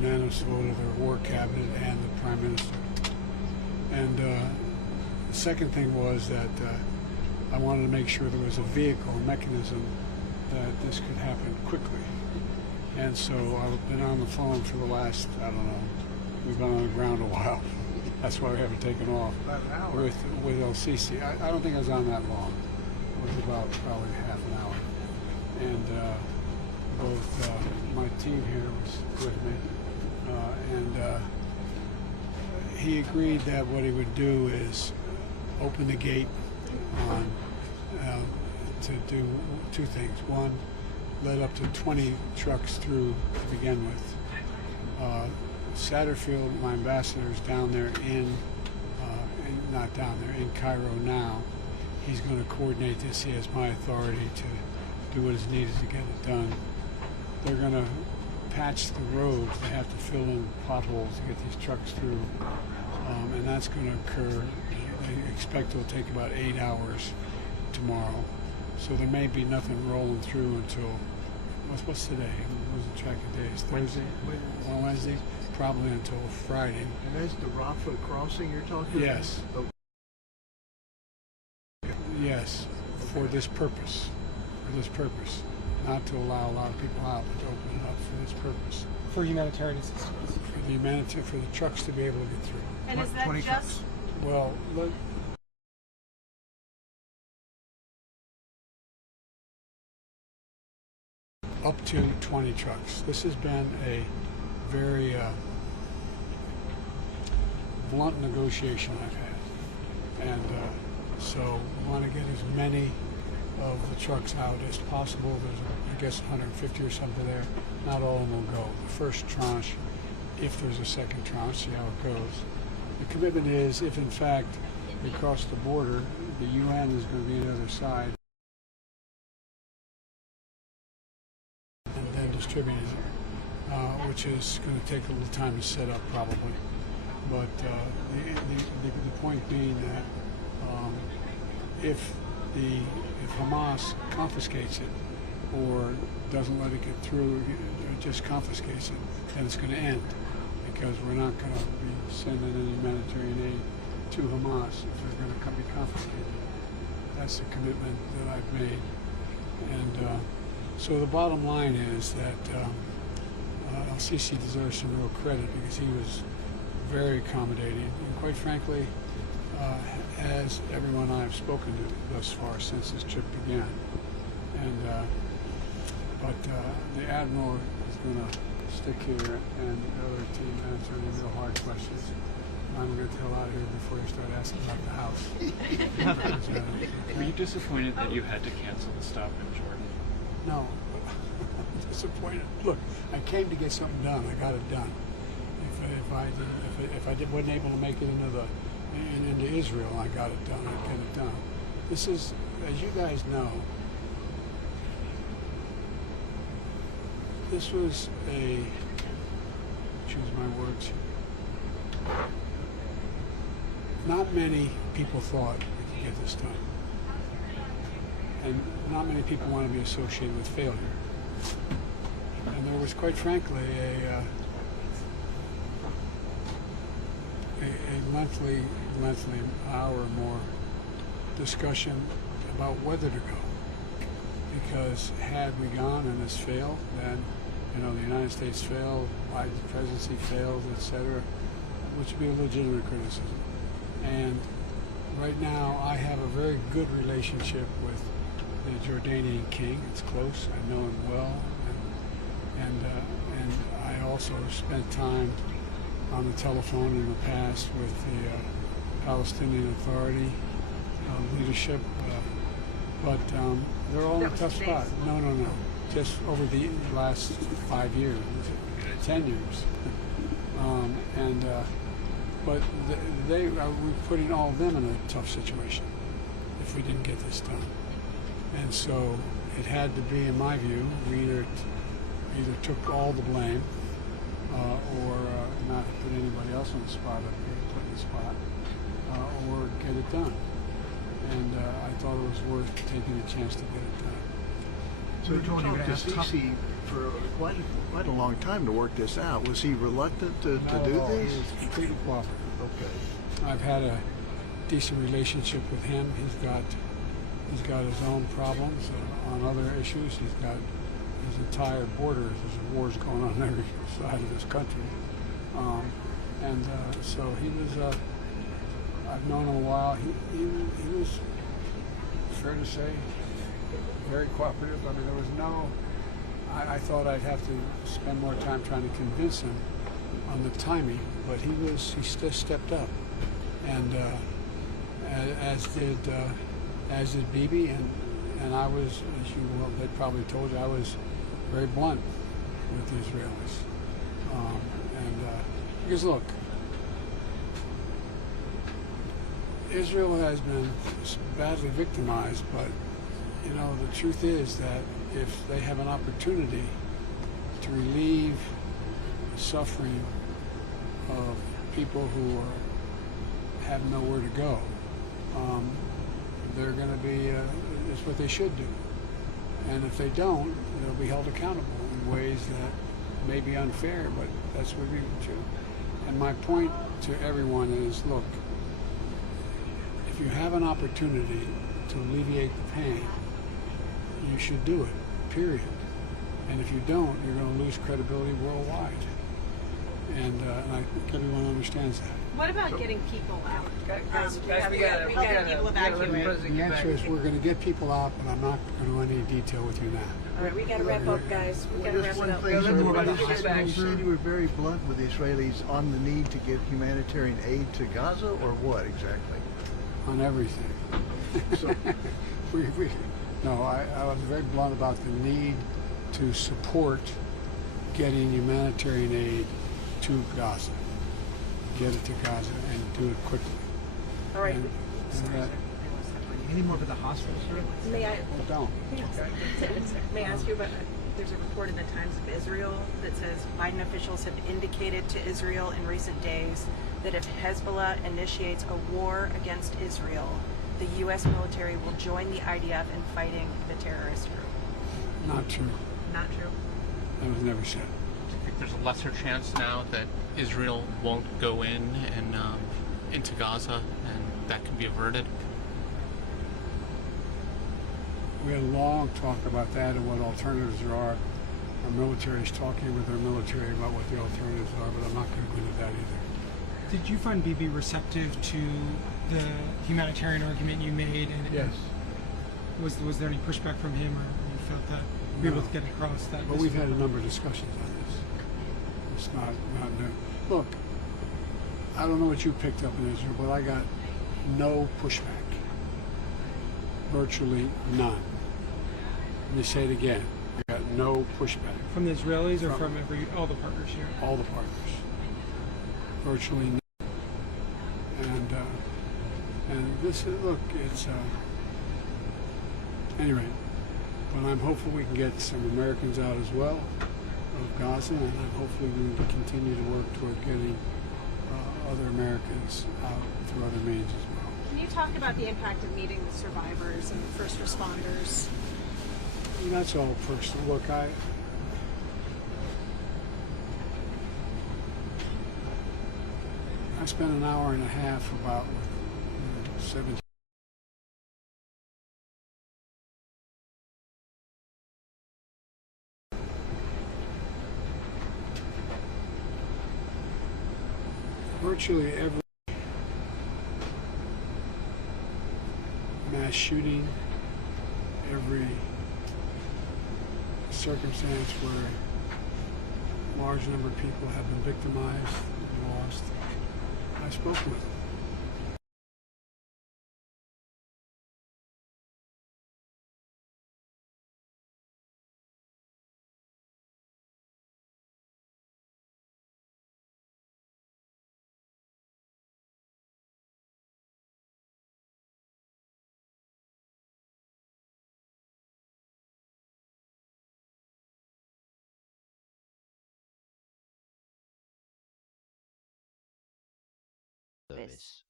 unanimous vote of the war cabinet and the prime minister. And the second thing was that I wanted to make sure there was a vehicle, a mechanism that this could happen quickly. And so I've been on the phone for the last, I don't know, we've been on the ground a while. That's why we haven't taken off. About an hour. With El Sisi. I don't think I was on that long. It was about probably half an hour. And both my team here was with me. And he agreed that what he would do is open the gate on to do two things. One, let up to 20 trucks through to begin with. Satterfield, my ambassador, is down there not down there, in Cairo now. He's going to coordinate this. He has my authority to do what is needed to get it done. They're going to patch the roads. They have to fill in potholes to get these trucks through. And that's going to occur. They expect it will take about 8 hours tomorrow. So there may be nothing rolling through until, what's today? What's the track of days? Thursday? Wednesday? Probably until Friday. And that's the Rafah crossing you're talking Yes. about? Yes, for this purpose. For this purpose. Not to allow a lot of people out, but to open it up for this purpose. For humanitarian assistance. For the trucks to be able to get through. And is that 20 just trucks. Well, look. Up to 20 trucks. This has been a very blunt negotiation I've had. And so we want to get as many of the trucks out as possible. There's, I guess, 150 or something there. Not all of them will go. The first tranche, if there's a second tranche, see how it goes. The commitment is, if in fact we cross the border, the UN is going to be on the other side and then distributed it, which is going to take a little time to set up probably. But the point being that if Hamas confiscates it or doesn't let it get through, or just confiscates it, then it's going to end, because we're not going to be sending any humanitarian aid to Hamas if they're going to be confiscated. That's the commitment that I've made. And so the bottom line is that El Sisi deserves some real credit, because he was very accommodating, and quite frankly, as everyone I've spoken to thus far since this trip began. And but the Admiral is going to stick here, and the other team answering the real hard questions. I'm going to tell out of here before you start asking about the house. Were you disappointed that you had to cancel the stop in Jordan? No, I'm disappointed. Look, I came to get something done. I got it done. If I wasn't able to make it into Israel, I got it done. I get it done. This is, as you guys know, this was choose my words. Not many people thought we could get this done, and not many people want to be associated with failure. And there was, quite frankly, a monthly hour or more discussion about whether to go. Because had we gone and this failed, then, the United States failed, Biden's presidency failed, etc., which would be a legitimate criticism. And right now, I have a very good relationship with the Jordanian king. It's close. I know him well, and I also spent time on the telephone in the past with the Palestinian Authority leadership, but they're all in a tough spot. No. Just over the last 5 years, 10 years, but we're putting all of them in a tough situation if we didn't get this done. And so it had to be, in my view, we either took all the blame or not put anybody else on the spot up here, put in the spot, or get it done. And I thought it was worth taking a chance to get it done. So Tony, to Sisi for quite a long time to work this out. Was he reluctant to do this? He was completely cooperative. Okay. I've had a decent relationship with him. He's got his own problems on other issues. He's got his entire border. There's wars going on every side of this country, so he was. I've known him a while. He was, fair to say, very cooperative. I mean, there was no. I thought I'd have to spend more time trying to convince him on the timing, but he still stepped up, and as did Bibi, and I was, as you well, they probably told you, I was very blunt with the Israelis, because look, Israel has been badly victimized, but you know, the truth is that if they have an opportunity to relieve the suffering of people who have nowhere to go, they're going to be, it's what they should do. And if they don't, they'll be held accountable in ways that may be unfair, but that's what we do. And my point to everyone is, look, if you have an opportunity to alleviate the pain, you should do it, period. And if you don't, you're going to lose credibility worldwide. And I think everyone understands that. What about getting people out? We got people evacuated. The answer is we're going to get people out, but I'm not going to go into any detail with you now. All right, we got to wrap up, guys. We got to wrap Just it one up. thing, sir. You sir. said you were very blunt with the Israelis on the need to get humanitarian aid to Gaza, or what exactly? On everything. So, No, I was very blunt about the need to support getting humanitarian aid to Gaza. Get it to Gaza and do it quickly. All right. And that, Any more for the hospitals, sir? May I don't. may I ask you about? There's a report in the Times of Israel that says Biden officials have indicated to Israel in recent days that if Hezbollah initiates a war against Israel, the U.S. military will join the IDF in fighting the terrorist group. Not true. Not true. That was never said. Do you think there's a lesser chance now that Israel won't go in and into Gaza, and that can be averted? We had a long talk about that and what alternatives there are. Our military is talking with our military about what the alternatives are, but I'm not going to go into that either. Did you find Bibi receptive to the humanitarian argument you made? And Yes. Was there any pushback from him, or you felt that we were able to get across that? But we've had a number of discussions on this. It's not new. Look, I don't know what you picked up in Israel, but I got no pushback. Virtually none. Let me say it again. I got no pushback. From the Israelis or from all the partners here? All the partners. Virtually none. And this is, look, it's, anyway, but I'm hopeful we can get some Americans out as well of Gaza, and hopefully we can continue to work toward getting other Americans out through other means as well. Can you talk about the impact of meeting the survivors and the first responders? I mean, that's all personal. Look, I spent an hour and a half about 17. Virtually every mass shooting, every circumstance where a large number of people have been victimized and lost, I spoke with them. Service.